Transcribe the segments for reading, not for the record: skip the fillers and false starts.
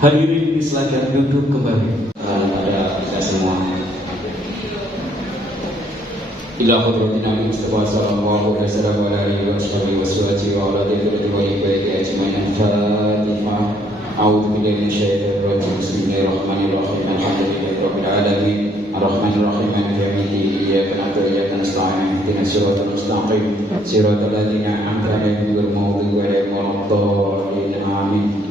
Hadirin silakan duduk kembali. Pada kita semua. Ila hadratin Nabi Mustafa sallallahu alaihi wasallam wa alihi wa sahbihi wa sallam wa ala alihi wa ibadihi ajmain. Al-Fatihah. A'udzu billahi minasyaitonir rajim. Bismillahirrahmanirrahim. Alhamdulillahirabbil alamin. Arrahmanir rahim. Maliki yaumiddin. Iyyaka na'budu wa iyyaka nasta'in. Ihdinas siratal mustaqim. Siratal ladzina an'amta 'alaihim ghairil maghdubi 'alaihim waladdallin. Amin.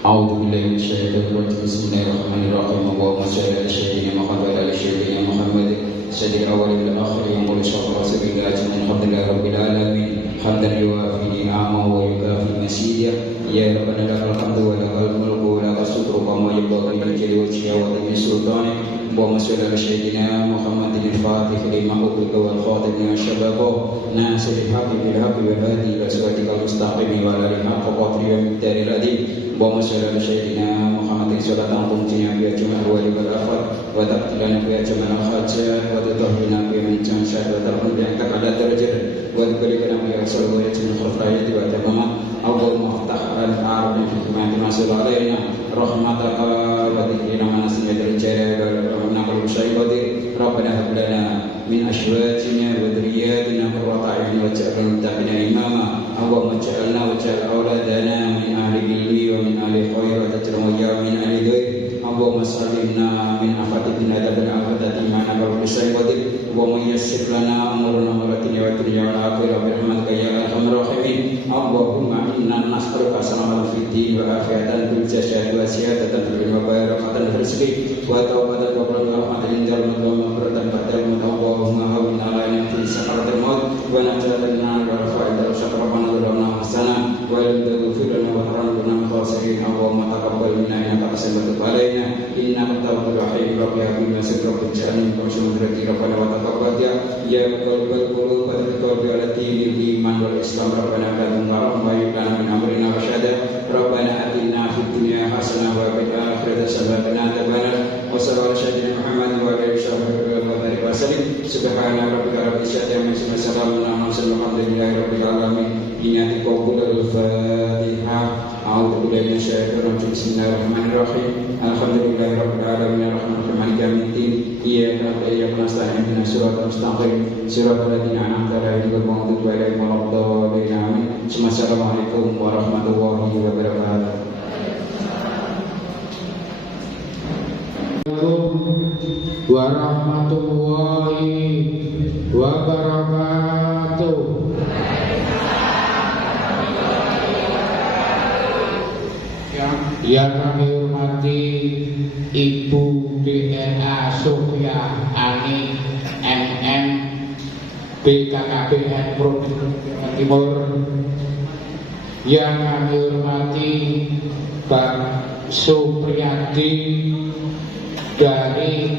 A'udzu billahi minasyaitonir rajim. Bismillahirrahmanirrahim. Allahumma shalli 'ala sayyidina Muhammad wa 'ala sayyidina Muhammad. Sayyidil awwalin wal akhirin wa sallallahu alaihi wa sallam. Alhamdulillahi rabbil alamin. Hamdan yuwafi ni'amahu wa yukafi masidah. Ya rabbana lakal hamdu wa lakal mulku wa lakal syukru kama yanbaghi li jalali wajhika wa li sultanik. Allahumma shalli 'ala sayyidina Muhammadin al-fatih lima ughliqa wal khatim lima sabaqa nasiril haqqi bil haqqi wal hadi ila siratikal mustaqim wa ala alihi haqqa qadrihi wa miqdaril azim. Allahumma shalli 'ala sayyidina Muhammadin salatan tumtina bi ajma'i wa li afat wa taqtilana bi ajma'i al-hajat wa tutahhina bi min jamshat wa tarfa'na ala darajat wa tubalikana bi sallallahu alaihi wa sallam wa tamama. Allahumma ftah al-ardi fi hikmati ma salla alaina rahmataka wa dhikrina ma nasmi'u al-jalal wa naqulu syai'ati rabbana hab lana min azwajina wa dhurriyyatina qurrata a'yun waj'alna muttaqina imama. Allahumma ij'alna waj'al auladana min ahli ilmi wa min ahli khair wa taj'alna ya min ahli ghaib. Allahumma sallimna min afatina adaban afatati ma naqulu syai'ati. Allahumma yassir lana umurana wa dunya wa akhirah bi rahmatika ya arhamar rahimin. Allahumma inna nas'aluka salamatan fid din wa afiatan fil jasad wa siyadatan fil ilmi wa barakatan fil rizqi wa tawbatan wa rahmatan indal maut wa maghfiratan ba'dal maut. Allahumma hawwin 'alaina fi sakaratil maut wa najatan min al-fa'idati syakran wa hasana wa lam taghfir lana wa tarhamna khasirin. Allahumma taqabbal minna innaka as-sami'ul 'alim innaka tawwabur rahim. Rabbi habli min sirrika ja'alni musyrikin rabbana wa taqabbal ya qalbal qulub wa taqabbal ala dinil iman wal islam. Rabbana min amrina rasyada. Rabbana atina fid dunya hasanah wa fil akhirati hasanah wa qina adzabannar. Wa sallallahu alaihi Muhammad wa alihi wa sallam. Subhana rabbika rabbil izzati amma yasifun. Salamun ala mursalin walhamdulillahi rabbil alamin. Inna qabulul Fatihah. A'udzu billahi minasyaitonir rajim. Bismillahirrahmanirrahim. Alhamdulillahi rabbil alamin. Arrahmanir rahim. Maliki yaumiddin. Iyyaka na'budu wa iyyaka nasta'in. Ihdinas siratal mustaqim. Siratal ladzina an'amta 'alaihim ghairil maghdubi 'alaihim waladdallin. Amin. Assalamualaikum warahmatullahi wabarakatuh. Warahmatullahi wabarakatuh. Yang kami hormati Ibu DNA Sofia Ani MM BKKBN Provinsi Timur. Yang kami hormati Pak Supriyadi dari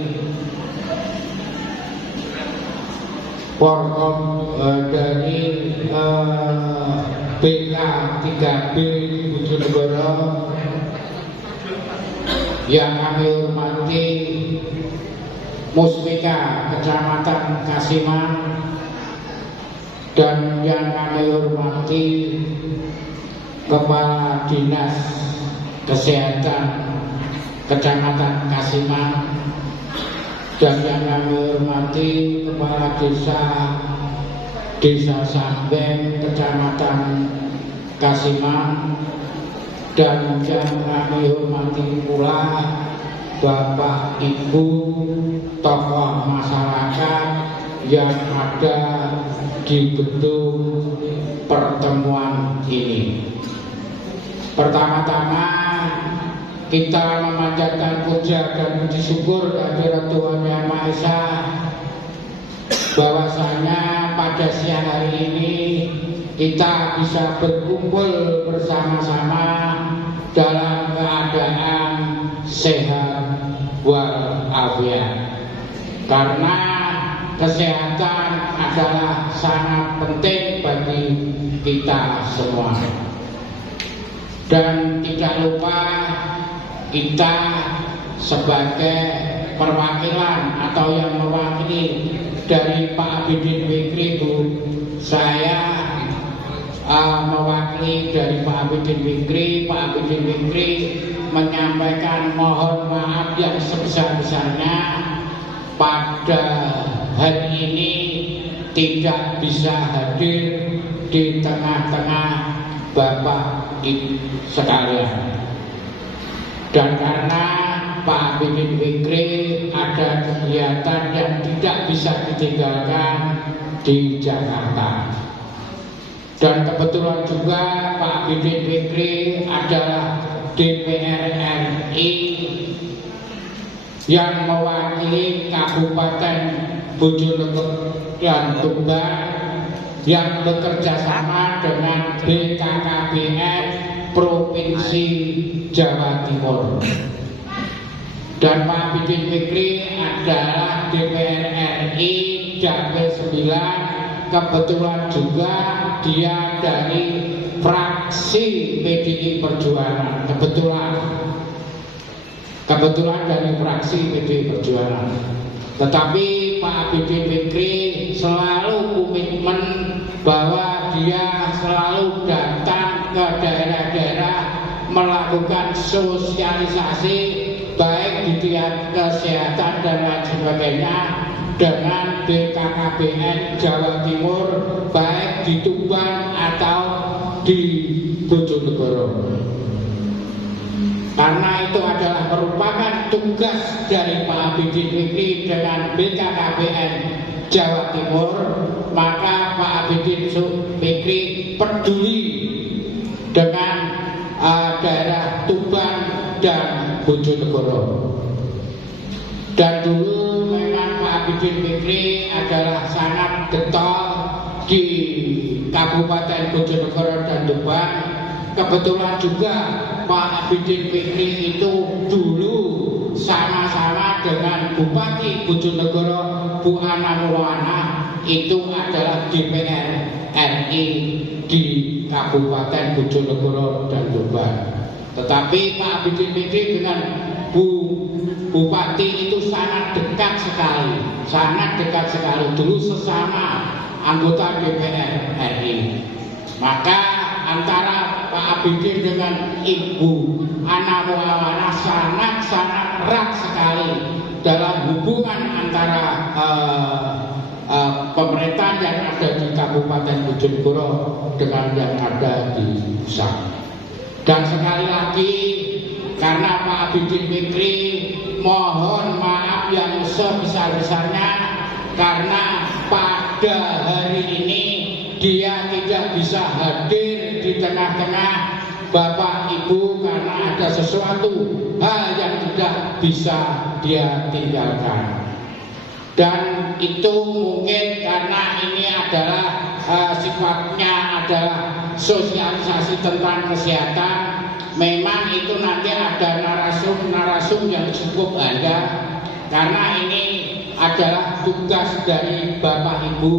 dari BK3B Bojonegoro. Yang kami hormati Musmika Kecamatan Kasiman. Dan yang kami hormati Kepala Dinas Kesehatan Kecamatan Kasiman. Dan yang kami hormati Kepala Desa Sambeng Kecamatan Kasiman. Dan yang kami hormati pula Bapak Ibu tokoh masyarakat yang ada di gedung pertemuan ini. Pertama-tama kita memanjatkan puja dan puji syukur kehadirat Tuhan Yang Maha Esa bahwasanya pada siang hari ini kita bisa berkumpul bersama-sama dalam keadaan sehat walafiat. Karena kesehatan adalah sangat penting bagi kita semua. Dan tidak lupa kita sebagai perwakilan atau yang mewakili dari Pak Abidin Fikri, Bu, saya mewakili mewakili dari Pak Abidin Fikri. Pak Abidin Fikri menyampaikan mohon maaf yang sebesar-besarnya pada hari ini tidak bisa hadir di tengah-tengah Bapak Ibu sekalian. Dan karena Pak Abidin Fikri ada kegiatan yang tidak bisa ditinggalkan di Jakarta. Dan kebetulan juga Pak Abidin Fikri adalah DPR RI yang mewakili Kabupaten Bojonegoro dan Tuban yang bekerja sama dengan BKKBN Provinsi Jawa Timur. Dan Pak Abidin Fikri adalah DPR RI Dapil 9, kebetulan juga dia dari fraksi PDI Perjuangan, kebetulan dari fraksi PDI Perjuangan. Tetapi Pak Abidin Fikri selalu komitmen bahwa dia selalu datang ke daerah-daerah melakukan sosialisasi baik di tingkat kesehatan dan lain sebagainya dengan BKKBN Jawa Timur, baik di Tuban atau di Bojonegoro. Karena itu adalah merupakan tugas dari Pak Abidin Fikri dengan BKKBN Jawa Timur, maka Pak Abidin Fikri peduli dengan daerah Tuban dan Bojonegoro. Dan dulu memang Pak Abidin Fikri adalah sangat getol di Kabupaten Bojonegoro dan Tuban. Kebetulan juga Pak Abidin Fikri itu dulu sama-sama dengan Bupati Bojonegoro Bu Ana Mulwana, itu adalah DPR RI di Kabupaten Bojonegoro dan Tuban. Tetapi Pak Abidin Fikri dengan Bupati itu sangat dekat sekali, dulu sesama anggota DPR RI. Maka antara Pak Abidin dengan Ibu Ana Mulwana sangat erat sekali dalam hubungan antara pemerintahan yang ada di Kabupaten Bojonegoro dengan yang ada di pusat. Dan sekali lagi, karena Pak Abidin Fikri mohon maaf yang sebesar-besarnya karena pada hari ini dia tidak bisa hadir di tengah-tengah Bapak Ibu karena ada sesuatu hal yang tidak bisa dia tinggalkan. Dan itu mungkin karena ini adalah sifatnya adalah sosialisasi tentang kesehatan. Memang itu nanti ada narasum yang cukup ada, karena ini adalah tugas dari Bapak Ibu.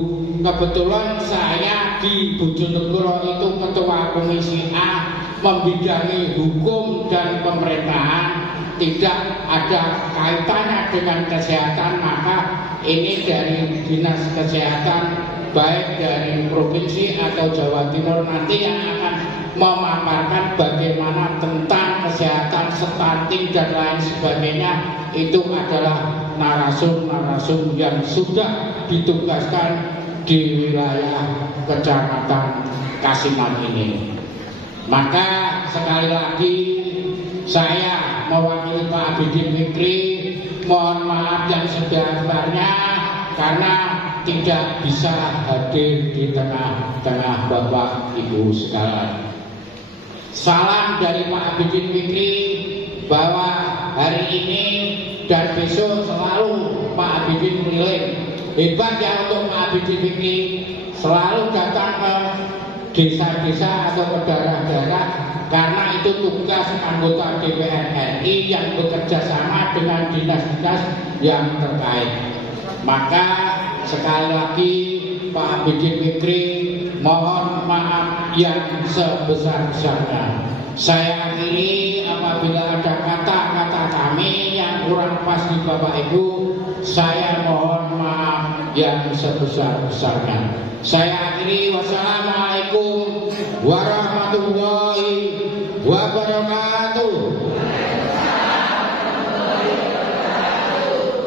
Kebetulan saya di Bojonegoro itu ketua komisi A membidangi hukum dan pemerintahan, tidak ada kaitannya dengan kesehatan. Maka ini dari Dinas Kesehatan baik dari provinsi atau Jawa Timur nanti yang akan memaparkan bagaimana tentang kesehatan, stunting dan lain sebagainya. Itu adalah narasum yang sudah ditugaskan di wilayah Kecamatan Kasiman ini. Maka sekali lagi saya mewakili Pak Abidin Fikri mohon maaf yang sebesar-besarnya karena tidak bisa hadir di tengah-tengah Bapak Ibu sekalian. Salam dari Pak Abidin Fikri bahwa hari ini dan besok selalu Pak Abidin keliling. Hebat ya untuk Pak Abidin Fikri, selalu datang ke desa-desa atau ke daerah-daerah, karena itu tugas anggota DPR RI yang bekerja sama dengan dinas-dinas yang terkait. Maka sekali lagi Pak Abidin Fikri mohon maaf yang sebesar-besarnya. Saya akhiri, apabila ada kata-kata kami yang kurang pas di Bapak Ibu, saya mohon maaf yang sebesar-besarnya. Saya akhiri, wassalamualaikum warahmatullahi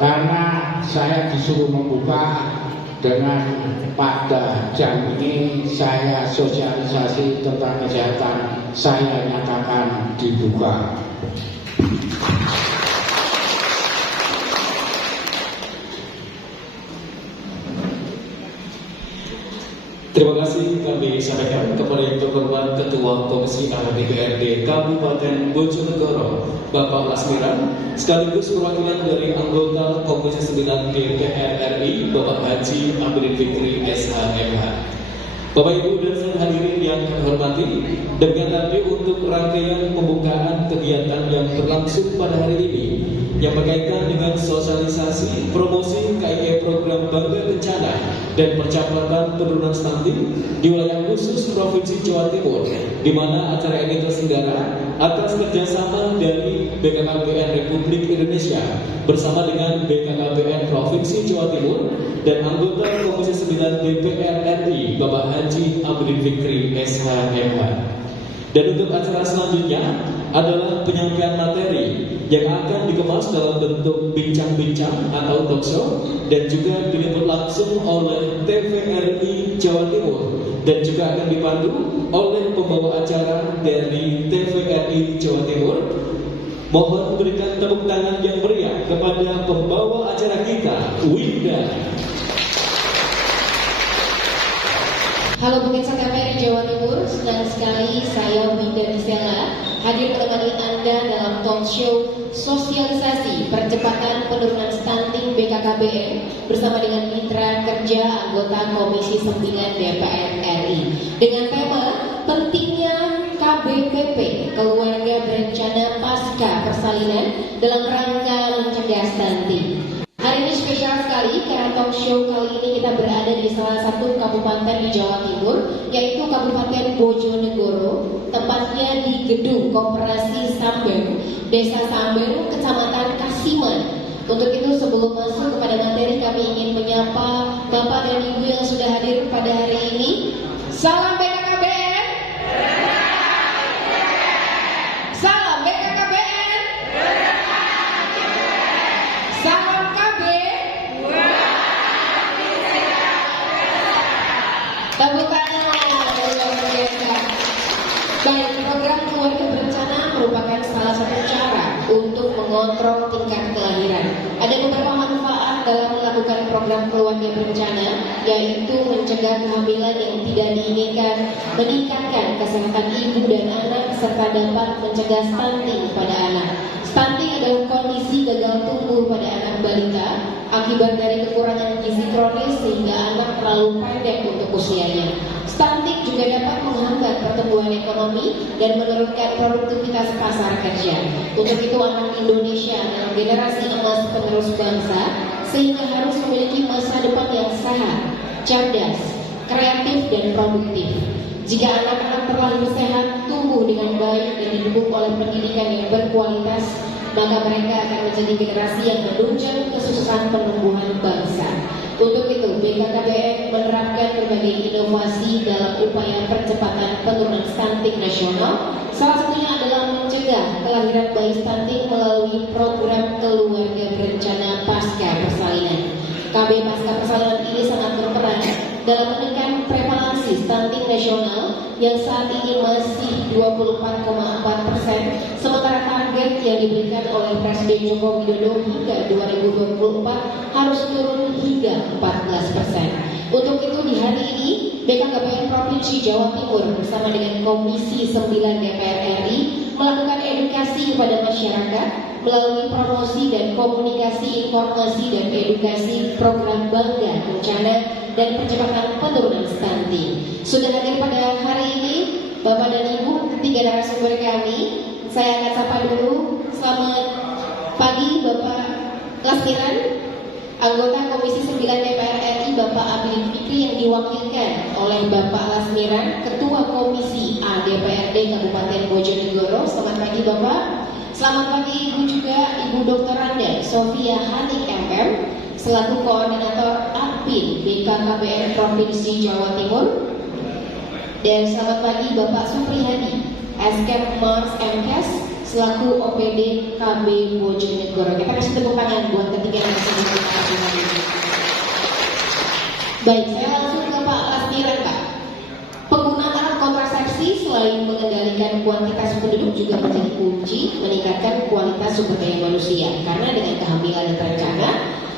karena saya disuruh membuka dengan pada jam ini saya sosialisasi tentang kesehatan, saya nyatakan dibuka. Terima kasih kami sampaikan kepada yang terhormat Ketua Komisi A DPRD Kabupaten Bojonegoro, Bapak Lasmiran, sekaligus perwakilan dari anggota Komisi 9 DPR RI, Bapak Haji Amirin Fikri SHMH. Bapak Ibu dan saudara hadirin yang kami hormati, dengan tadi untuk rangkaian pembukaan kegiatan yang berlangsung pada hari ini yang berkaitan dengan sosialisasi promosi KIE program Bangga Kencana dan percepatan penurunan stunting di wilayah khusus Provinsi Jawa Timur, di mana acara ini terselenggara atas kerjasama dari BKKBN Republik Indonesia bersama dengan BKKBN Provinsi Jawa Timur dan anggota Komisi 9 DPR RI Bapak Haji Amirin Fikri SHMH. Dan untuk acara selanjutnya adalah penyampaian materi yang akan dikemas dalam bentuk bincang-bincang atau talk show dan juga diliput langsung oleh TVRI Jawa Timur dan juga akan dipandu oleh pembawa acara dari TVRI Jawa Timur. Mohon berikan tepuk tangan yang meriah kepada pembawa acara kita, Winda. Halo pemirsa TVRI Jawa Timur, senang sekali saya Winda Gisela hadir menemani Anda dalam talk show sosialisasi percepatan penurunan stunting BKKBN bersama dengan mitra kerja anggota Komisi 9 DPR RI dengan tema pentingnya KBPP Keluarga Berencana Pasca Persalinan dalam rangka mencegah stunting. Hari ini spesial sekali karena talk show kali ini kita berada di salah satu kabupaten di Jawa Timur, yaitu Kabupaten Bojonegoro, tepatnya di Gedung Koperasi Samberu, Desa Samberu, Kecamatan Kasiman. Untuk itu sebelum masuk kepada materi, kami ingin menyapa Bapak dan Ibu yang sudah hadir pada hari ini. Salam BKKBN. Salam BKKBN. Salam KB. Tepuk tangan. Baik, program keluarga berencana merupakan salah satu cara untuk mengontrol tingkat kelahiran. Ada beberapa manfaat dalam melakukan program keluarga berencana, yaitu mencegah kehamilan yang tidak diinginkan, meningkatkan kesehatan ibu dan anak, serta dapat mencegah stunting pada anak. Stunting adalah kondisi gagal tumbuh pada anak balita akibat dari kekurangan gizi kronis sehingga anak terlalu pendek untuk usianya. Stunting juga dapat menghambat pertumbuhan ekonomi dan menurunkan produktivitas pasar kerja. Untuk itu anak Indonesia adalah generasi emas penerus bangsa, sehingga harus memiliki masa depan yang sehat, cerdas, kreatif, dan produktif. Jika anak-anak terlahir sehat, tumbuh dengan baik dan didukung oleh pendidikan yang berkualitas, maka mereka akan menjadi generasi yang menunjang kesuksesan penumbuhan bangsa. Untuk itu, BKKBN menerapkan berbagai inovasi dalam upaya percepatan penurunan stunting nasional. Salah satunya adalah mencegah kelahiran bayi stunting melalui program keluarga berencana pasca persalinan. KB pasca persalinan ini sangat berperan dalam menekan prevalensi stunting nasional yang saat ini masih 24,4%, sementara target yang diberikan oleh Presiden Joko Widodo hingga 2024 harus turun hingga 14%. Untuk itu di hari ini BKKBN Provinsi Jawa Timur bersama dengan Komisi 9 DPR RI melakukan edukasi kepada masyarakat melalui promosi dan komunikasi informasi dan edukasi program Bangga Kencana dan percepatan penurunan stunting. Sudah hadir pada hari ini Bapak dan Ibu ketiga narasumber kami. Saya akan sapa dulu. Selamat pagi Bapak Lasmiran, anggota Komisi 9 DPR RI Bapak Amirin Fikri yang diwakilkan oleh Bapak Lasmiran, Ketua Komisi A DPRD Kabupaten Bojonegoro. Selamat pagi Bapak. Selamat pagi Ibu juga, Ibu Dr. Randa Sofia Hanik MM selaku Koordinator Admin BKKBN Provinsi Jawa Timur. Dan selamat pagi Bapak Supri Hadi, Eskem Mars MKes selaku OPD KB Bojonegoro. Kita kasih tepuk tangan buat ketiga narasumber. Baik, saya langsung ke Pak Lasmiran, Pak. Penggunaan alat kontrasepsi selain mengendalikan kuantitas penduduk juga menjadi kunci meningkatkan kualitas sumber daya manusia. Karena dengan kehamilan terencana,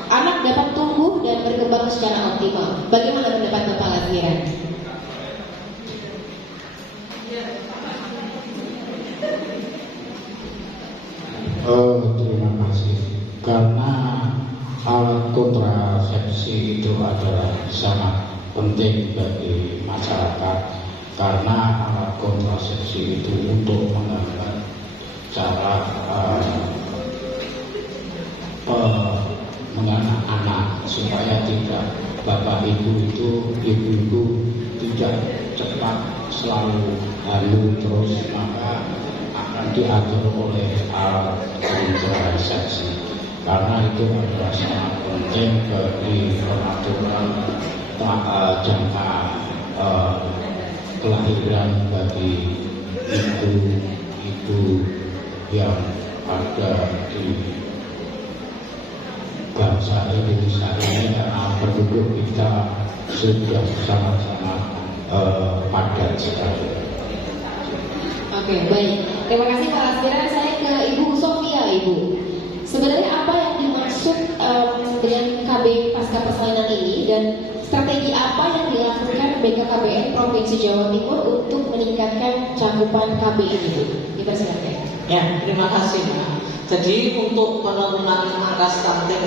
anak dapat tumbuh dan berkembang secara optimal. Bagaimana pendapat Bapak Lasmiran? Terima kasih. Karena alat kontrasepsi itu adalah sangat penting bagi masyarakat, karena alat kontrasepsi itu untuk menghambat cara menganak anak supaya tidak bapak ibu tidak cepat selalu hamil terus, maka akan diatur oleh alat kontrasepsi. Karena itu adalah sangat penting bagi pengaturan jangka kelahiran bagi ibu yang ada di bangsa Indonesia ini, karena penduduk kita sudah sangat-sangat padat sekali. Oke, baik. Terima kasih Pak Lasmiran. Saya ke Ibu Sofia, Ibu. Sebenarnya apa yang dimaksud dengan KB Pasca Persalinan ini, dan strategi apa yang dilakukan BKKBN Provinsi Jawa Timur untuk meningkatkan cakupan KB ini, Bu? Dipersilakan. Ya, terima kasih, Mbak. Jadi untuk penurunan angka stunting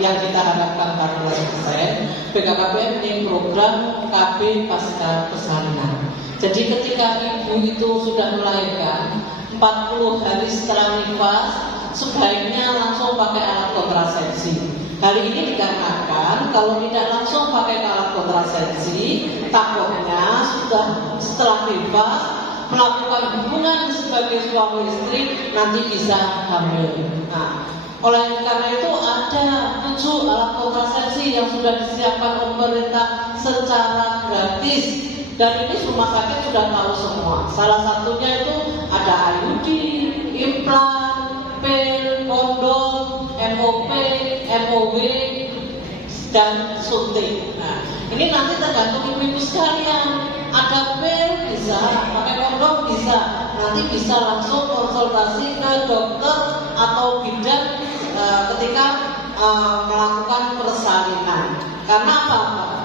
yang kita harapkan 14%, BKKBN punya program KB Pasca Persalinan. Jadi ketika ibu itu sudah melahirkan 40 hari setelah nifas, sebaiknya langsung pakai alat kontrasepsi. Hal ini dikarenakan kalau tidak langsung pakai alat kontrasepsi, takutnya sudah setelah nifas melakukan hubungan sebagai suami istri nanti bisa hamil. Nah, oleh karena itu ada 7 alat kontrasepsi yang sudah disiapkan pemerintah secara gratis. Dan ini rumah sakit sudah tahu semua. Salah satunya itu ada IUD, implan, pil, kondom, MOP, MOW, dan suntik. Nah, ini nanti tergantung ibu-ibu sekalian. Ada pil bisa, pakai kondom bisa. Nanti bisa langsung konsultasi ke dokter atau bidan ketika melakukan persalinan. Karena apa?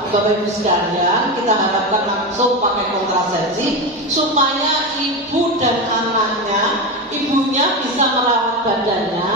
Bapak Ibu sekalian, kita harapkan langsung pakai kontrasepsi supaya ibu dan anaknya, ibunya bisa merawat badannya,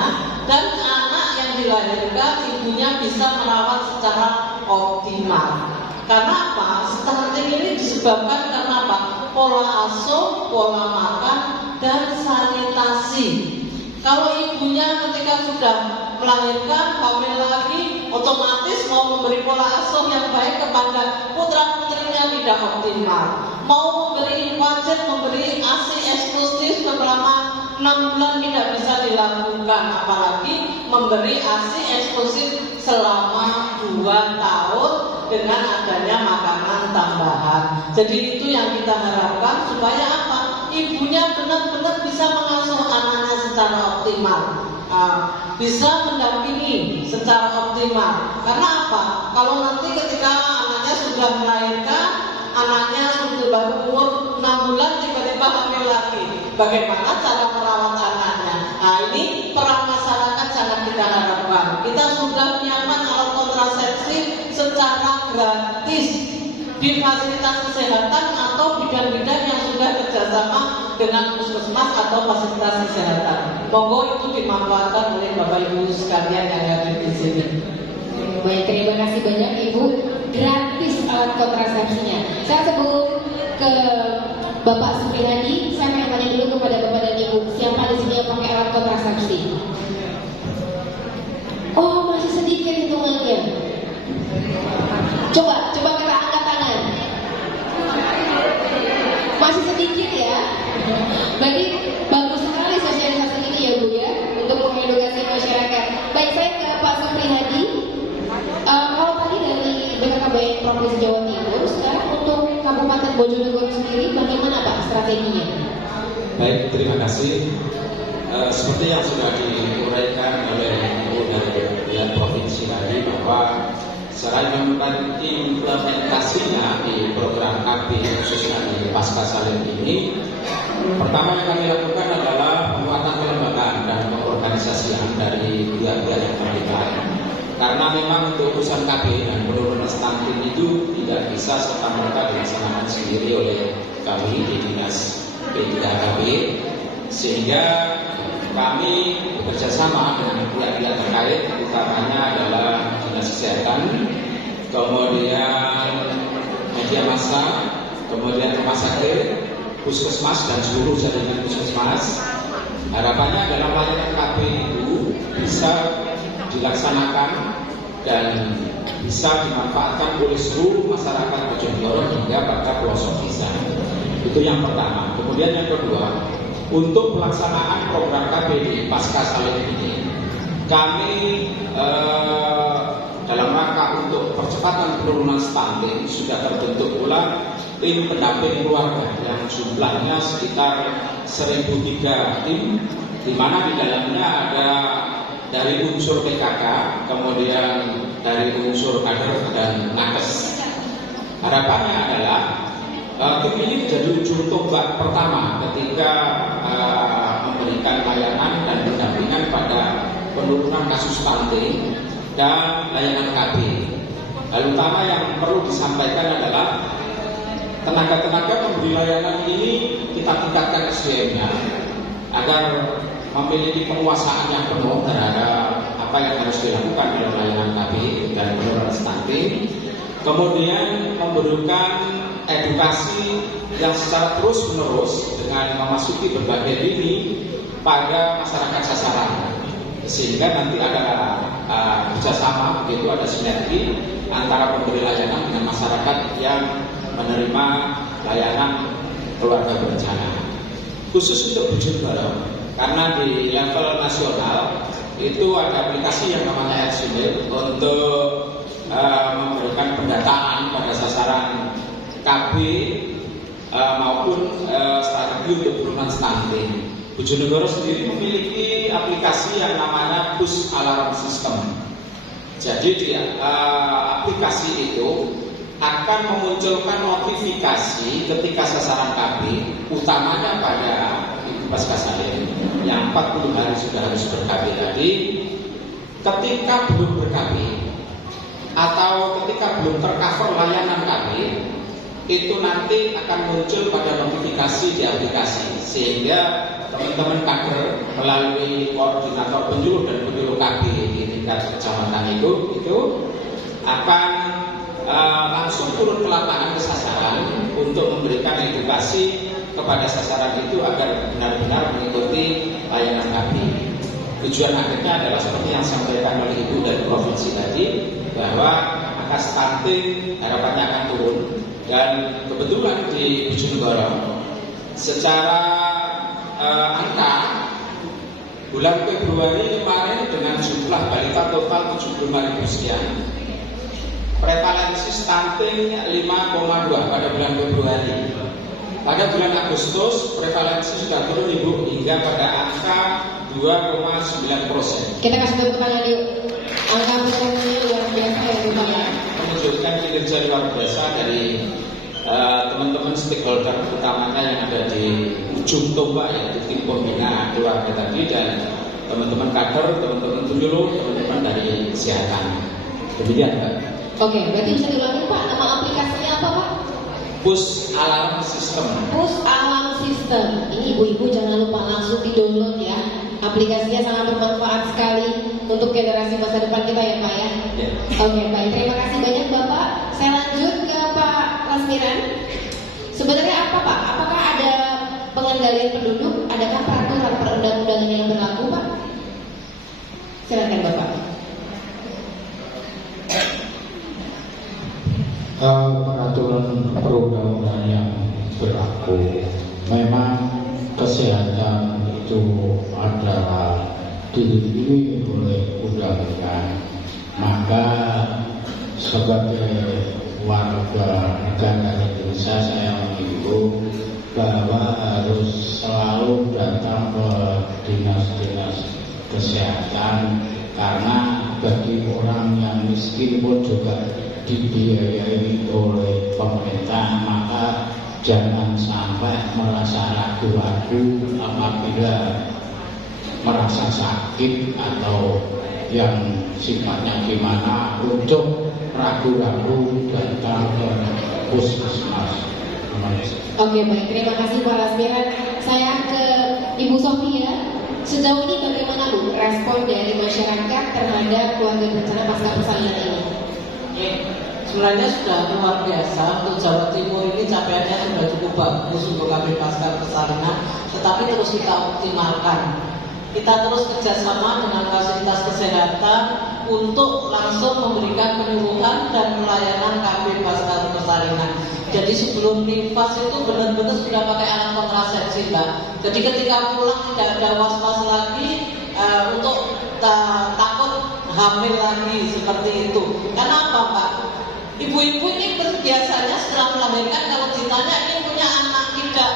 dan anak yang dilahirkan ibunya bisa merawat secara optimal. Karena apa? Stunting ini disebabkan karena apa? Pola asuh, pola makan, dan sanitasi. Kalau ibunya ketika sudah melahirkan, hamil lagi, otomatis mau memberi pola asuh yang baik kepada putra-putrinya tidak optimal. Mau wajib memberi ASI eksklusif selama 6 bulan tidak bisa dilakukan, apalagi memberi ASI eksklusif selama 2 tahun dengan adanya makanan tambahan. Jadi itu yang kita harapkan supaya apa? Ibunya benar-benar bisa mengasuh anaknya secara optimal, bisa mendampingi secara optimal. Karena apa? Kalau nanti ketika anaknya sudah melahirkan, anaknya sudah baru umur 6 bulan tiba-tiba hamil lagi, bagaimana cara merawat anaknya? Nah, ini peran masyarakat sangat kita harapkan. Kita sudah menyiapkan alat kontrasepsi secara gratis di fasilitas kesehatan atau bidan-bidan yang sudah kerjasama dengan puskesmas atau fasilitas kesehatan. Monggo itu dimanfaatkan oleh Bapak Ibu sekalian yang hadir di sini. Baik, terima kasih banyak Ibu. Gratis alat kontrasepsinya. Saya sebelum ke Bapak Supriyadi, saya akan tanya dulu kepada Bapak dan Ibu, siapa di sini yang pakai alat kontrasepsi? Oh, masih sedikit hitungannya. Coba kita angkat tangan. Masih sedikit ya. Berarti bagus sekali sosialisasi ini ya Bu ya, untuk mengedukasi masyarakat. Baik, saya ke Pak Supriyadi. Kalau tadi dari BKKBN Provinsi Jawa Timur, sekarang untuk Kabupaten Bojonegoro sendiri bagaimana Pak strateginya? Baik, terima kasih. seperti yang sudah diuraikan oleh dari provinsi tadi, bahwa secara implementasinya di program KB khususnya di Pasca Salin ini, pertama yang kami lakukan adalah penguatan kelembagaan dan pengorganisasian dari pihak-pihak yang terlibat. Karena memang untuk urusan KB dan penurunan stunting itu tidak bisa serta-merta dilaksanakan sendiri oleh kami di Dinas P3KB, sehingga kami bekerja sama dengan pihak-pihak terkait, utamanya adalah Dinas Kesehatan, kemudian media massa, kemudian rumah sakit, puskesmas dan seluruh jaringan puskesmas. Harapannya adalah layanan KB itu bisa dilaksanakan dan bisa dimanfaatkan oleh seluruh masyarakat Bojonegoro hingga pada pelosok desa. Itu yang pertama. Kemudian yang kedua, untuk pelaksanaan program KB di Pasca Salin ini, kami dalam rangka untuk percepatan penurunan stunting sudah terbentuk pula tim pendamping keluarga yang jumlahnya sekitar 1.003 tim, di mana di dalamnya ada dari unsur PKK, kemudian dari unsur kader dan nakes. Harapannya adalah tim ini menjadi ujung tombak pertama ketika memberikan layanan dan pendampingan pada penurunan kasus stunting dan layanan KB. Hal utama yang perlu disampaikan adalah tenaga-tenaga pemberi layanan ini kita tingkatkan SDM-nya agar memiliki penguasaan yang penuh terhadap apa yang harus dilakukan dalam layanan KB dan penurunan stunting. Kemudian memberikan edukasi yang secara terus-menerus dengan memasuki berbagai lini pada masyarakat sasaran, sehingga nanti ada kerjasama, begitu ada sinergi antara pemberi layanan dengan masyarakat yang menerima layanan keluarga berencana. Khusus untuk Bojonegoro, karena di level nasional itu ada aplikasi yang namanya Exunil untuk memberikan pendataan pada sasaran KB maupun strategi untuk penurunan stunting. Bojonegoro sendiri memiliki aplikasi yang namanya Push Alarm System. Jadi di aplikasi itu akan memunculkan notifikasi ketika sasaran KB, utamanya pada Ibu Pasca Salin yang 40 hari sudah harus ber-KB tadi. Ketika belum ber-KB atau ketika belum tercover layanan KB, itu nanti akan muncul pada notifikasi di aplikasi, sehingga teman-teman kader melalui koordinator penyuluh dan penyuluh KB di tingkat kecamatan itu akan langsung turun ke lapangan ke sasaran untuk memberikan edukasi kepada sasaran itu agar benar-benar mengikuti layanan KB. Tujuan akhirnya adalah seperti yang disampaikan oleh Ibu dari provinsi tadi, bahwa angka stunting harapannya akan turun. Dan kebetulan di Bojonegoro secara angka bulan Februari kemarin dengan jumlah balita total 75.000 sekian, prevalensi stunting 5,2 pada bulan Februari. Pada bulan Agustus prevalensi sudah turun Ibu hingga pada angka 2,9%. Kita kasih tepuk tangan yuk. Angka pertumbuhannya luar biasa ya Bapak ya. Menunjukkan kinerja luar biasa dari teman-teman stakeholder, utamanya yang ada di ujung tombak, yaitu tim pembina keluarga tadi dan teman-teman kader, teman-teman penyuluh, teman-teman dari kesehatan. Demikian Pak. Oke, berarti bisa diulangi Pak, nama aplikasinya apa Pak? Push Alarm System. Push Alarm System. Ini ibu-ibu jangan lupa langsung di-download ya. Aplikasinya sangat bermanfaat sekali untuk generasi masa depan kita ya Pak ya. Yeah. Oke, baik. Terima kasih banyak Bapak. Saya lanjut ke Pak Lasmiran. Sebenarnya apa Pak? Apakah ada pengendalian penduduk? Adakah peraturan perundang-undangan yang berlaku Pak? Silakan Bapak. Peraturan perundang-undangan yang berlaku, memang kesehatan itu adalah dilindungi oleh undang-undang. Maka sebagai warga negara Indonesia saya menghimbau bahwa harus selalu datang ke dinas-dinas kesehatan, karena bagi orang yang miskin pun juga dibiayai oleh pemerintah, maka jangan sampai merasa ragu-ragu apabila merasa sakit atau yang sifatnya gimana untuk ragu-ragu datang ke puskesmas. Oke, baik, terima kasih Pak Lasmiran. Saya ke Ibu Sofia. Sejauh ini bagaimana Bu respon dari masyarakat terhadap keluarga berencana pasca persalinan ini? Sebenarnya sudah luar biasa. Untuk Jawa Timur ini capaiannya sudah cukup bagus untuk KB pasca persalinan, tetapi terus kita optimalkan. Kita terus kerjasama dengan fasilitas kesehatan untuk langsung memberikan penyuluhan dan pelayanan KB pasca persalinan. Jadi sebelum nifas itu benar-benar sudah pakai alat kontrasepsi, Mbak. Jadi ketika pulang tidak ada was-was lagi untuk takut hamil lagi seperti itu. Karena apa, Pak? Ibu-ibu ini biasanya setelah melahirkan kalau ditanya ini punya anak tidak.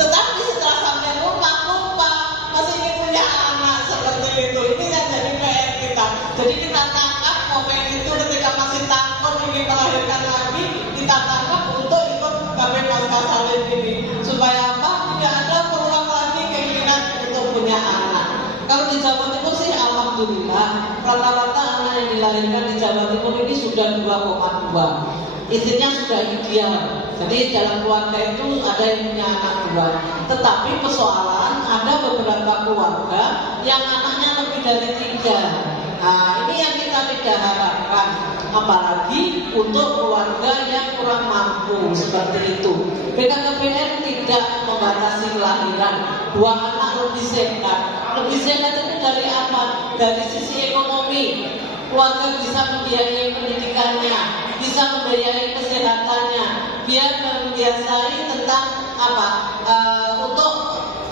Tetapi setelah sampai rumah lupa masih ingin punya anak seperti itu. Ini yang jadi PR kita. Jadi kita tangkap momen itu ketika masih takut ingin melahirkan lagi, kita tangkap untuk ikut KB pasca salin ini. Supaya apa? Tidak ada peluang lagi keinginan untuk punya anak. Kalau di Jawa Timur sih alhamdulillah rata-rata anak yang dilahirkan di Jawa Timur ini sudah 2,2. Istrinya sudah ideal. Jadi dalam keluarga itu ada yang punya anak 2. Tetapi persoalan ada beberapa keluarga yang anaknya lebih dari 3. Nah, ini yang kita tidak harapkan. Apalagi untuk keluarga yang kurang mampu seperti itu. BKKBN tidak membatasi kelahiran. 2 anak lebih sehat. Lebih sehat itu dari apa? Dari sisi ekonomi. Keluarga bisa membiayai pendidikannya, bisa membiayai kesehatannya, biar membiasai tentang apa? Untuk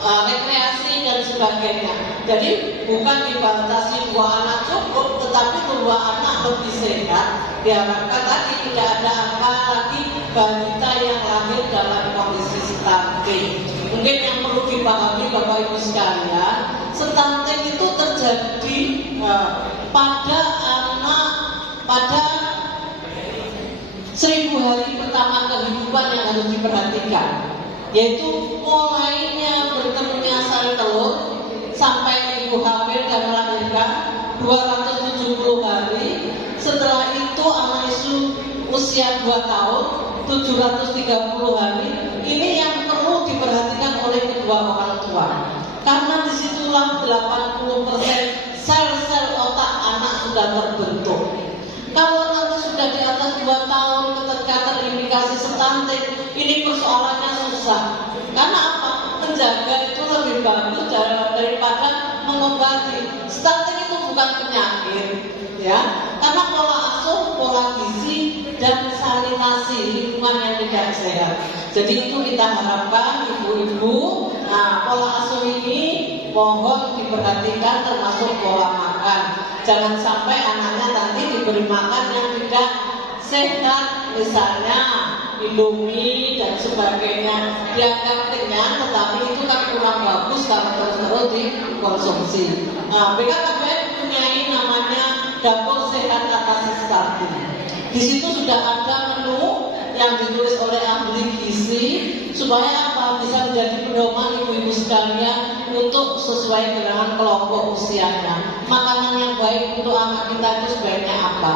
rekreasi dan sebagainya. Jadi bukan dibatasi 2 anak cukup, tetapi 2 anak lebih sehat. Diharapkan tadi tidak ada angka lagi balita yang lahir dalam kondisi stunting. Mungkin yang perlu dipahami Bapak Ibu sekalian, stunting itu terjadi pada anak pada 1000 hari pertama kehidupan yang harus diperhatikan, yaitu mulainya bertemunya sel telur sampai ibu hamil dan melahirkan 270 hari. Setelah itu anak itu usia 2 tahun 730 hari. Ini yang perlu diperhatikan oleh kedua orang tua, karena disitulah 80% sel-sel otak anak sudah terbentuk. Kalau nanti sudah di atas 2 tahun ketika terindikasi stunting, ini persoalannya susah. Karena apa? Menjaga itu lebih bagus daripada mengobati. Stunting itu bukan penyakit, ya. Karena pola asuh, pola gizi, dan sanitasi lingkungan yang tidak sehat. Jadi itu kita harapkan ibu-ibu, pola asuh ini mohon diperhatikan termasuk pola makan. Jangan sampai anaknya nanti diberi makan yang tidak sehat, misalnya Indomie dan sebagainya, dianggap kenyang, tetapi itu kan kurang bagus kalau terus-terus dikonsumsi. BKKBN punya namanya dapur sehat atasi stunting. Di situ sudah ada menu yang ditulis oleh ahli gizi supaya apa? Bisa menjadi pedoman ibu-ibu sekalian untuk sesuai dengan kelompok usianya. Makanan yang baik untuk anak kita itu sebaiknya apa?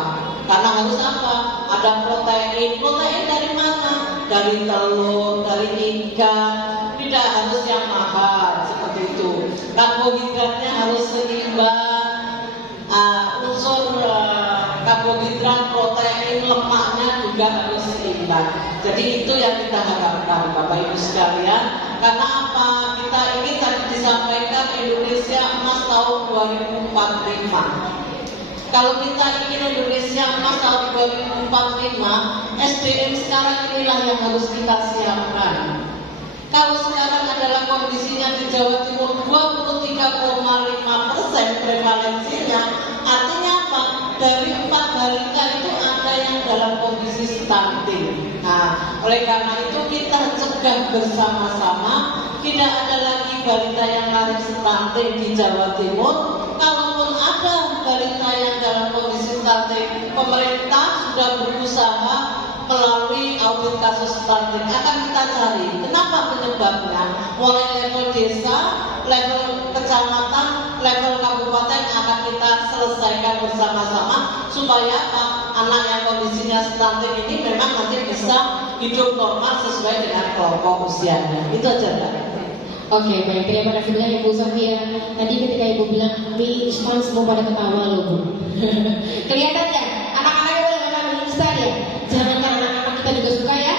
Karena harus apa? Ada protein. Protein dari mana? Dari telur, dari ikan. Tidak harus yang mahal seperti itu. Karbohidratnya harus seimbang. Unsur karbohidrat, protein, lemaknya juga harus seimbang. Jadi itu yang kita harapkan Bapak Ibu sekalian. Karena apa? Kita ini tadi disampaikan Indonesia emas tahun 2045. Kalau kita ingin Indonesia emas tahun 2045, SDM sekarang inilah yang harus kita siapkan. Kalau sekarang adalah kondisinya di Jawa Timur 23,5% prevalensinya, artinya apa? Dari 4 balita itu ada yang dalam kondisi stunting. Nah, oleh karena itu kita cegah bersama-sama, tidak ada lagi balita yang lahir stunting di Jawa Timur. Kalaupun ada balita yang dalam kondisi stunting, pemerintah sudah berusaha melalui audit kasus stunting akan kita cari kenapa penyebabnya, mulai level desa, level kecamatan, level kabupaten akan kita selesaikan bersama-sama supaya anak yang kondisinya stunting ini memang nanti bisa hidup normal sesuai dengan kelompok usianya. Itu aja, Mbak. Oke, baik. Terima kasih banyak Ibu Sofia. Tadi ketika Ibu bilang mie instan semua pada ketawa loh, Bu. Kelihatan ya? Anak-anaknya pada makan mie instan ya? Jangankan anak-anak kita juga suka ya.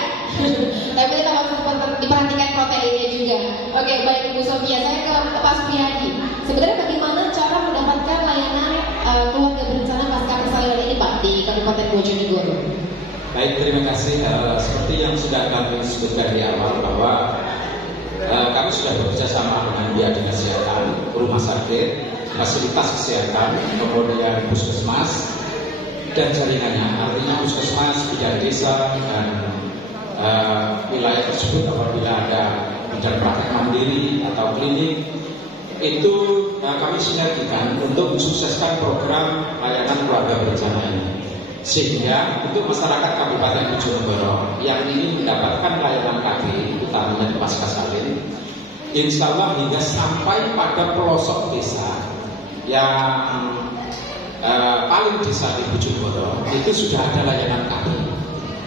Tapi kita harus diperhatikan proteinnya juga. Oke, baik Ibu Sofia. Saya ke Pak Supriyadi. Sebenarnya bagaimana cara mendapatkan layanan keluarga berencana pasca persalinan ini, Pak, di Kabupaten Bojonegoro? Baik, terima kasih. Seperti yang sudah kami sebutkan di awal bahwa kami sudah bekerja sama dengan pihak dinas kesehatan, rumah sakit, fasilitas kesehatan, kemudian puskesmas dan jaringannya. Artinya puskesmas, bidan desa dan wilayah tersebut apabila ada bidan praktek mandiri atau klinik itu kami sinergikan untuk mensukseskan program layanan keluarga berencana ini. Sehingga untuk masyarakat Kabupaten Bojonegoro yang ingin mendapatkan layanan KB, utamanya di pasca salin, insya Allah hingga sampai pada pelosok desa yang paling desa di Bojonegoro itu sudah ada layanan KB.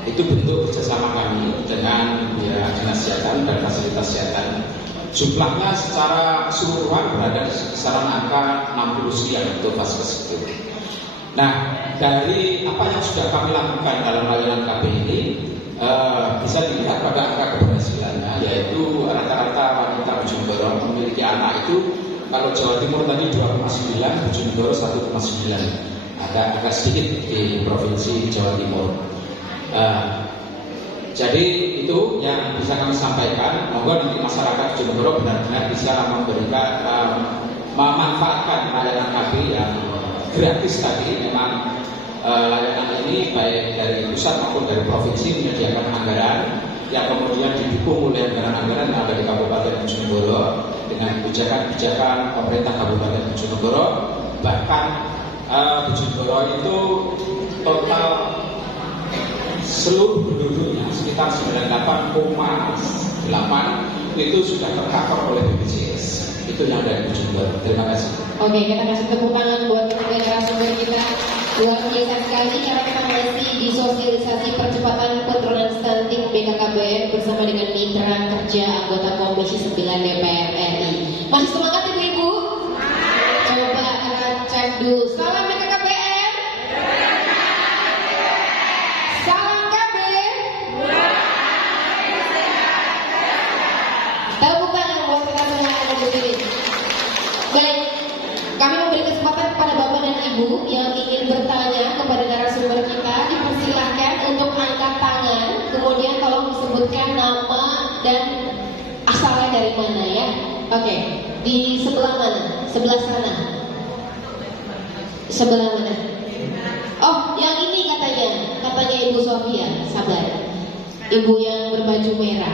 Itu bentuk kerjasama kami dengan ya, dinas kesehatan dan fasilitas kesehatan. Jumlahnya secara keseluruhan berada di kisaran angka 60 sekian untuk vaskes itu. Nah, dari apa yang sudah kami lakukan dalam layanan KB ini bisa dilihat pada angka keberhasilannya, yaitu rata-rata wanita Bojonegoro memiliki anak itu kalau Jawa Timur tadi 2,9, Bojonegoro 1,9, agak sedikit di provinsi Jawa Timur. Jadi itu yang bisa kami sampaikan. Moga nanti masyarakat Bojonegoro benar-benar bisa memberikan memanfaatkan layanan KB yang gratis tadi. Memang layanan ini baik dari pusat maupun dari provinsi menyediakan anggaran yang kemudian didukung oleh anggaran-anggaran yang ada di Kabupaten Bojonegoro dengan kebijakan pemerintah Kabupaten Bojonegoro. Bahkan Bojonegoro itu total seluruh penduduknya sekitar 98,8 itu sudah tercover oleh BPJS. Itu yang dari Bojonegoro. Terima kasih. Oke, kita kasih tepuk tangan buat narasumber kita. Luar biasa sekali karena kita masih di sosialisasi percepatan penurunan stunting BKKBN bersama dengan mitra kerja anggota Komisi 9 DPR RI. Masih semangat ibu-ibu? Coba kita cek dulu. Salam BKKBN. Salam KB. Tepuk tangan buat kita semua yang ada di sini. Baik, kami memberi kesempatan kepada Bapak dan Ibu yang ingin bertanya kepada narasumber kita, dipersilahkan untuk angkat tangan, kemudian tolong disebutkan nama dan asalnya dari mana ya. Oke, di sebelah mana? Sebelah sana. Sebelah mana? Oh, yang ini katanya Ibu Sofia, sabar. Ibu yang berbaju merah.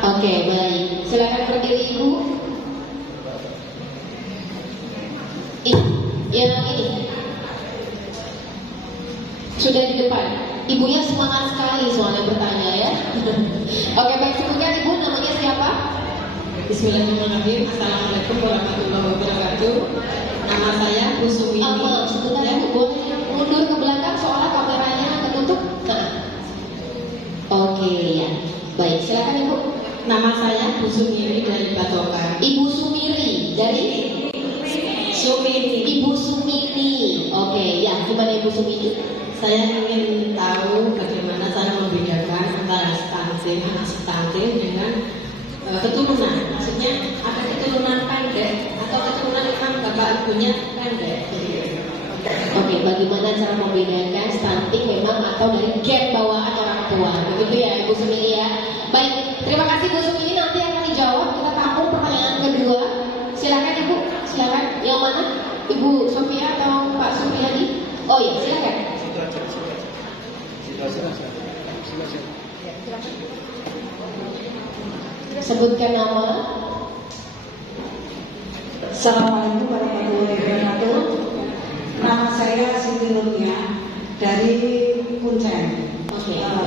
Oke, baik. Silakan berdiri Ibu. Yang ini sudah di depan. Ibunya semangat sekali soalnya bertanya ya. Oke, baik, sebutkan Ibu namanya siapa? Bismillahirrahmanirrahim. Assalamualaikum warahmatullahi wabarakatuh. Nama saya Bu Suwini. Sebentar ya, boleh mundur ke belakang soalnya kameranya ketutup. Nah. Oke ya. Baik, silakan Ibu. Nama saya Bu Sumiri dari Batokan. Ibu Sumiri dari Sumini. Ibu Sumini. Oke, ya, gimana Ibu Sumini? Saya ingin tahu bagaimana saya membedakan antara stunting dengan keturunan. Maksudnya ada keturunan pendek atau keturunan memang bapak ibunya pendek. Oke, bagaimana cara membedakan stunting memang atau dari gen bawaan orang tua? Begitu ya Ibu Sumini ya. Baik, terima kasih Bu Sumini, nanti akan dijawab. Kita tampung pertanyaan kedua. Silakan Ibu, silakan. Yang mana? Ibu Sofia atau Pak Supriyadi? Oh iya, silakan. Sebutkan nama. Assalamualaikum warahmatullahi wabarakatuh. Nama saya Siti Nurnia dari Kuncen.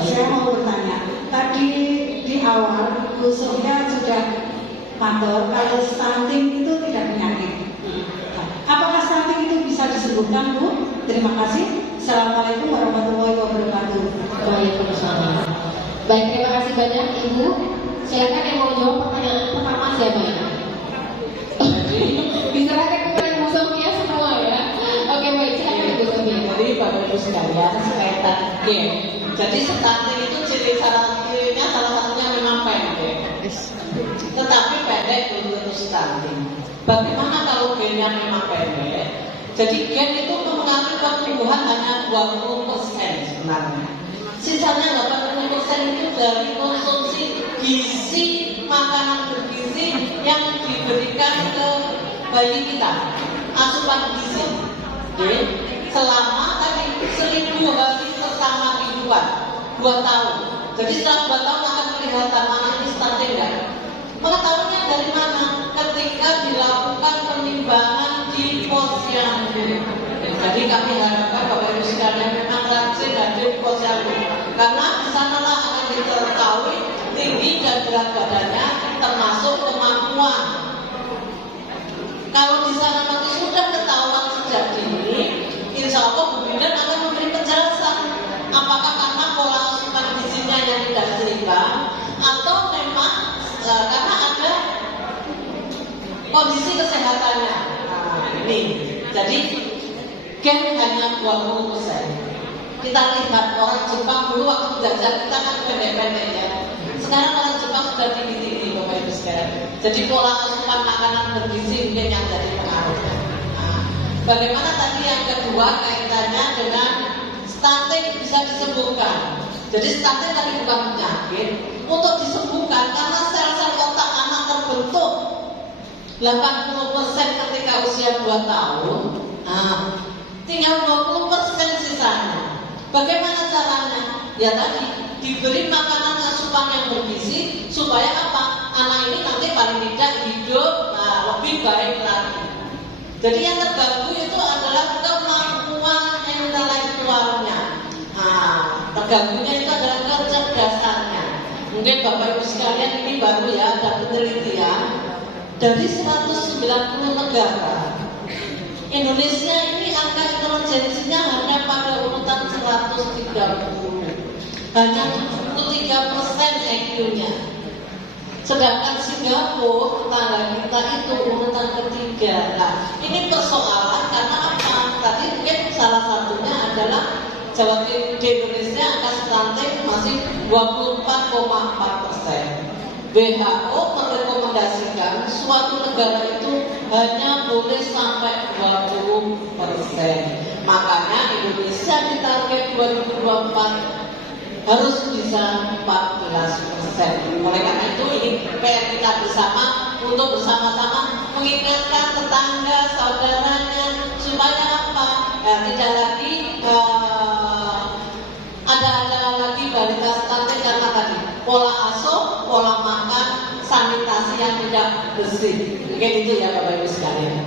Saya mau bertanya, tadi di awal Bu Sofia sudah matur kalau stunting itu tidak penyakit. Apakah stunting itu bisa disembuhkan, Bu? Terima kasih. Assalamualaikum warahmatullahi wabarakatuh. Waalaikumsalam. Baik, terima kasih banyak Ibu. Silakan yang mau jawab pertanyaan pertama siapa ya? Diserahkan kepada Ibu Sofia semua ya. Oke, baik, silakan Ibu Sofia. Jadi Bapak Ibu sekalian, sekaitan game. Jadi stunting itu cirinya salah satunya memang pendek. Tetapi pendek belum tentu stunting. Bagaimana kalau gennya memang pendek? Jadi gen itu mempengaruhi pertumbuhan hanya 20% sebenarnya. Sisanya 80% itu dari konsumsi gizi, makanan bergizi yang diberikan ke bayi kita, asupan gizi. Oke. Selama tadi 1000 hari pertama kehidupan, 2 tahun. Jadi setelah 2 tahun akan kelihatan mana ini stunting enggak. Mengetahuinya dari mana? Ketika dilakukan penimbangan di posyandu. Jadi kami harapkan Bapak Ibu sekalian memang rajin hadir di posyandu, karena di sanalah akan diketahui tinggi dan berat badannya, termasuk kemampuan. Kalau di sana nanti sudah ketahuan sejak dini, insya Allah Bu Bidan akan memberi penjelasan apakah karena pola asupan gizinya yang tidak seimbang atau memang karena ada kondisi kesehatannya. Nah, ini jadi gen hanya 20%. Kita lihat orang Jepang dulu waktu belajar kita kan pendek-pendek ya. Sekarang orang Jepang sudah tinggi-tinggi Bapak Ibu sekalian. Jadi pola asupan makanan bergizi mungkin yang jadi pengaruh. Nah, bagaimana tadi yang kedua kaitannya dengan stunting bisa disembuhkan. Jadi stunting tadi bukan penyakit. Untuk disembuhkan karena sel-sel otak anak terbentuk 80% ketika usia 2 tahun. Nah, tinggal 20% sisanya. Bagaimana caranya? Ya tadi diberi makanan asupan yang bergizi supaya apa? Anak ini nanti paling tidak hidup lebih baik lagi. Jadi yang terganggu itu adalah kemampuan intelektualnya. Terganggunya itu adalah kecerdasannya. Mungkin Bapak Ibu sekalian ini baru ya ada penelitian dari 190 negara. Indonesia ini angka intelijensinya hanya pada urutan 130, hanya 73% IQ-nya. Sedangkan Singapura, tetangga kita itu urutan ketiga. Nah, ini persoalan karena apa? Tadi mungkin salah satunya adalah Jawa Timur di Indonesia angka stunting masih 24,4%. WHO merekomendasikan suatu negara itu hanya boleh sampai 20%. Makanya Indonesia di target 2024 harus bisa 14%. Oleh karena itu ini PR kita bersama untuk bersama-sama mengingatkan tetangga, saudaranya supaya apa? Tidak lagi ada lagi balita stunting karena tadi pola asuh, pola makan, sanitasi yang tidak bersih. Mungkin itu ya Bapak Ibu sekalian.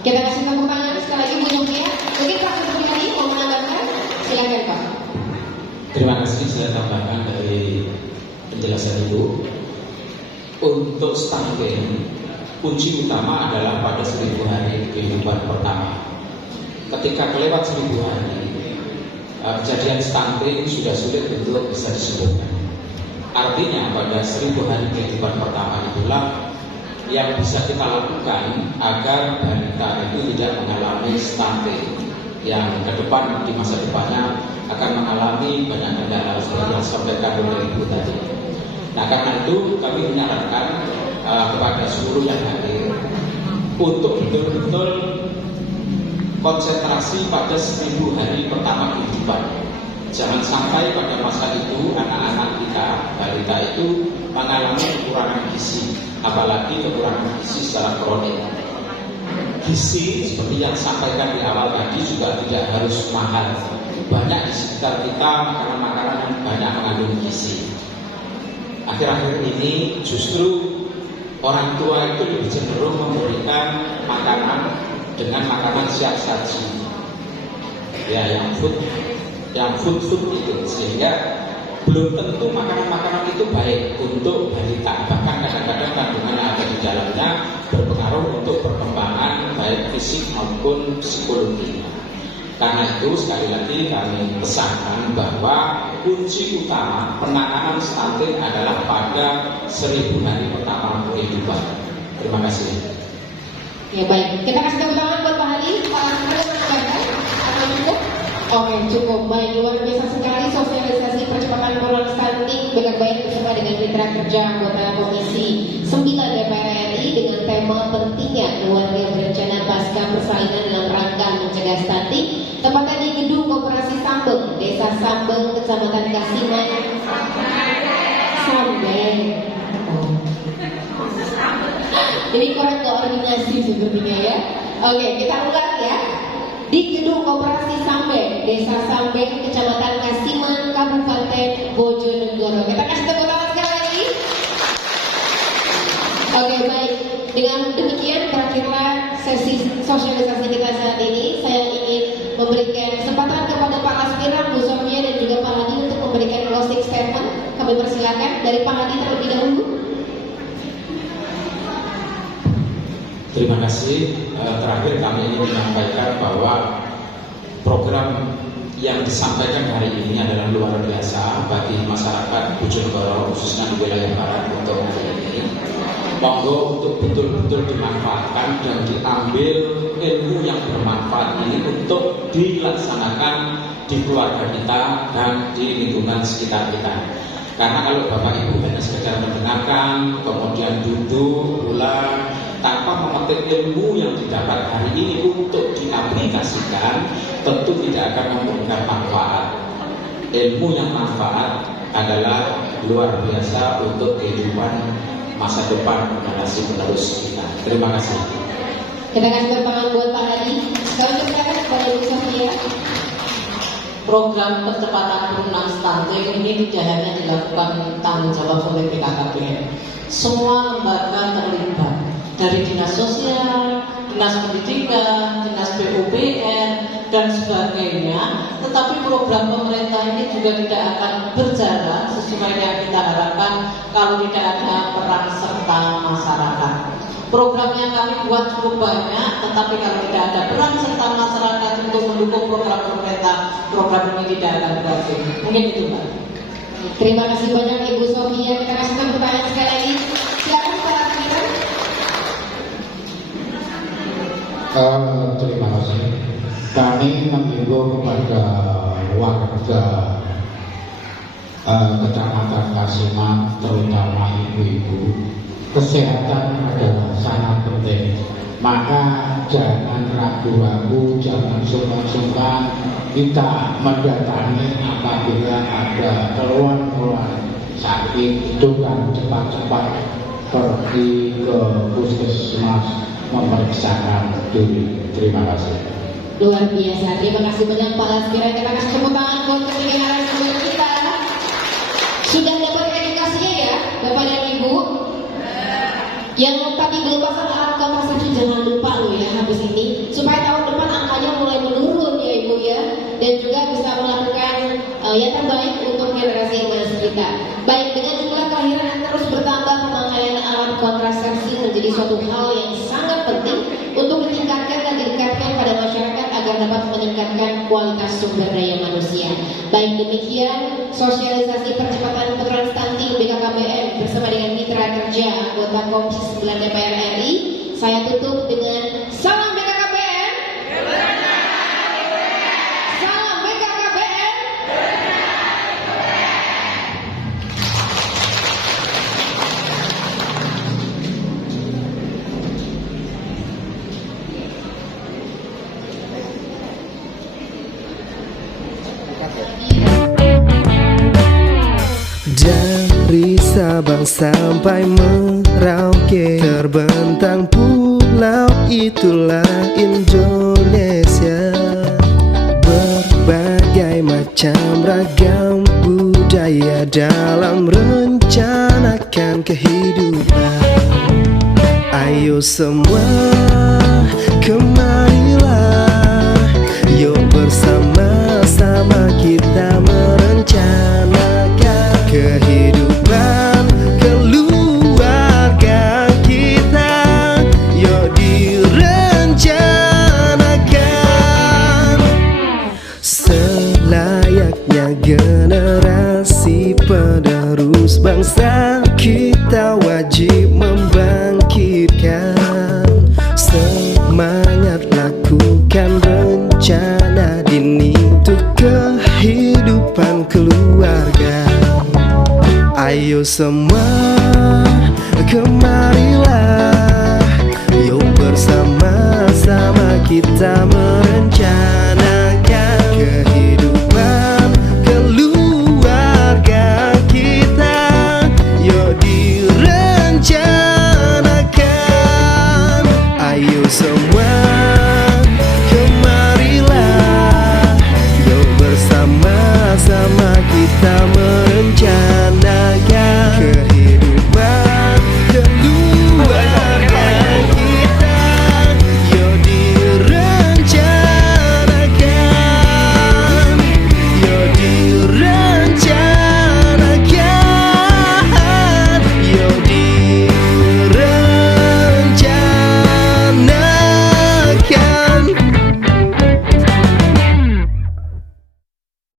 Kita kasih tepuk tangan sekali lagi Bu Sofia. Mungkin Pak Seperti tadi mau menambahkan, silakan Pak. Terima kasih, saya tambahkan dari penjelasan Ibu. Untuk stunting, kunci utama adalah pada 1000 hari kehidupan pertama. Ketika kelewat 1000 hari, kejadian stunting sudah sulit untuk bisa disembuhkan. Artinya pada 1000 hari kehidupan pertama itulah yang bisa kita lakukan agar balita itu tidak mengalami stunting, yang ke depan di masa depannya akan mengalami banyak kendala seperti yang disampaikan oleh Ibu tadi. Nah, karena itu kami menyarankan kepada seluruh yang hadir untuk betul-betul konsentrasi pada 1000 hari pertama kehidupan. Jangan sampai pada masa itu anak-anak kita, balita itu mengalami kekurangan gizi, apalagi kekurangan gizi secara kronik. Gizi seperti yang disampaikan di awal tadi juga tidak harus mahal. Banyak di sekitar kita makanan-makanan makanan banyak mengandung gizi. Akhir-akhir ini justru orang tua itu lebih cenderung memberikan makanan dengan makanan siap saji, ya yang food itu, sehingga belum tentu makanan-makanan itu baik untuk balita. Bahkan kadang-kadang kandungan yang ada di dalamnya berpengaruh untuk perkembangan baik fisik maupun psikologi. Karena itu sekali lagi kami pesankan bahwa kunci utama penanganan stunting adalah pada 1000 hari pertama kehidupan. Terima kasih. Ya baik, kita kasih tepuk tangan buat Pak Hadi. Pak Hadi ada menambahkan atau cukup? Oke, cukup. Baik, luar biasa sekali sosialisasi percepatan penurunan stunting BKKBN bersama dengan mitra kerja anggota Komisi 9 DPR RI dengan tema pentingnya keluarga berencana pasca persalinan dalam rangka mencegah stunting, tepatnya di Gedung Koperasi Sambeng, Desa Sambeng, Kecamatan Kasiman, Sambeng. Ini kurang koordinasi sepertinya ya. Oke, kita ulang ya. Di Gedung Koperasi Sambeng, Desa Sambeng, Kecamatan Kasiman, Kabupaten Bojonegoro. Kita kasih tepuk tangan sekali lagi. Oke, baik. Dengan demikian berakhirlah sesi sosialisasi kita saat ini. Saya ingin memberikan kesempatan kepada Pak Lasmiran, Bu Sofia, dan juga Pak Hadi untuk memberikan closing statement. Kami persilakan dari Pak Hadi terlebih dahulu. Terima kasih. Terakhir kami ingin menyampaikan bahwa program yang disampaikan hari ini adalah luar biasa bagi masyarakat Bojonegoro, khususnya di wilayah barat untuk hari ini. Monggo untuk betul-betul dimanfaatkan dan diambil ilmu yang bermanfaat ini untuk dilaksanakan di keluarga kita dan di lingkungan sekitar kita. Karena kalau Bapak Ibu hanya sekedar mendengarkan, kemudian duduk, pulang, tanpa memetik ilmu yang didapat hari ini untuk diaplikasikan, tentu tidak akan memberikan manfaat. Ilmu yang manfaat adalah luar biasa untuk kehidupan masa depan generasi penerus kita. Terima kasih. Kita kasih tepuk tangan buat Pak Hadi. Sekarang kita akan kepada Bu Sofia. Program percepatan penurunan stunting ini tidak hanya dilakukan tanggung jawab oleh BKKBN. Semua lembaga terlibat, dari dinas sosial, dinas pendidikan, dinas PUPR, dan sebagainya. Tetapi program pemerintah ini juga tidak akan berjalan sesuai yang kita harapkan kalau tidak ada peran serta masyarakat. Program yang kami buat cukup banyak, tetapi kalau tidak ada peran serta masyarakat untuk mendukung program pemerintah, program ini tidak akan berhasil. Mungkin itu, Pak. Terima kasih banyak Ibu Sofia. Kita kasih tepuk tangan sekali lagi. Silakan Pak Lasmiran. Terima kasih. Kami menghimbau kepada warga Kecamatan Kasiman, terutama ibu-ibu, kesehatan adalah sangat penting. Maka jangan ragu-ragu, jangan sungkan-sungkan kita mendatangi apabila ada keluhan-keluhan sakit, itu kan cepat-cepat pergi ke puskesmas memeriksakan diri. Terima kasih. Luar biasa. Terima kasih banyak Pak Lasmiran. Kita kasih tepuk tangan buat ketiga narasumber kita. Sudah dapat edukasinya ya, Bapak dan Ibu? Yang tadi belum pasang alat kontrasepsi jangan lupa loh ya habis ini, supaya tahun depan angkanya mulai menurun ya Ibu ya, dan juga bisa melakukan yang terbaik untuk generasi emas kita. Baik, dengan jumlah kelahiran yang terus bertambah, pemakaian alat kontrasepsi menjadi suatu hal yang sangat penting untuk ditingkatkan dan didekatkan pada masyarakat agar dapat meningkatkan kualitas sumber daya manusia. Baik, demikian sosialisasi percepatan penurunan stunting BKKBN bersama dengan mitra kerja anggota Komisi 9 DPR RI. Saya tutup dengan salam BKKBN. Salam BKKBN. Dari Sabang sampai Merauke, terbentang pulau itulah Indonesia. Berbagai macam ragam budaya daya dalam rencanakan kehidupan. Ayo semua kemarilah, yuk bersama-sama kita merencanakan kehidupan keluarga kita. Yuk direncanakan selayaknya generasi penerus bangsa. Kita wajib membangkitkan semangat, lakukan rencana dini untuk kehidupan keluarga. Ayo semua kemarilah, yuk bersama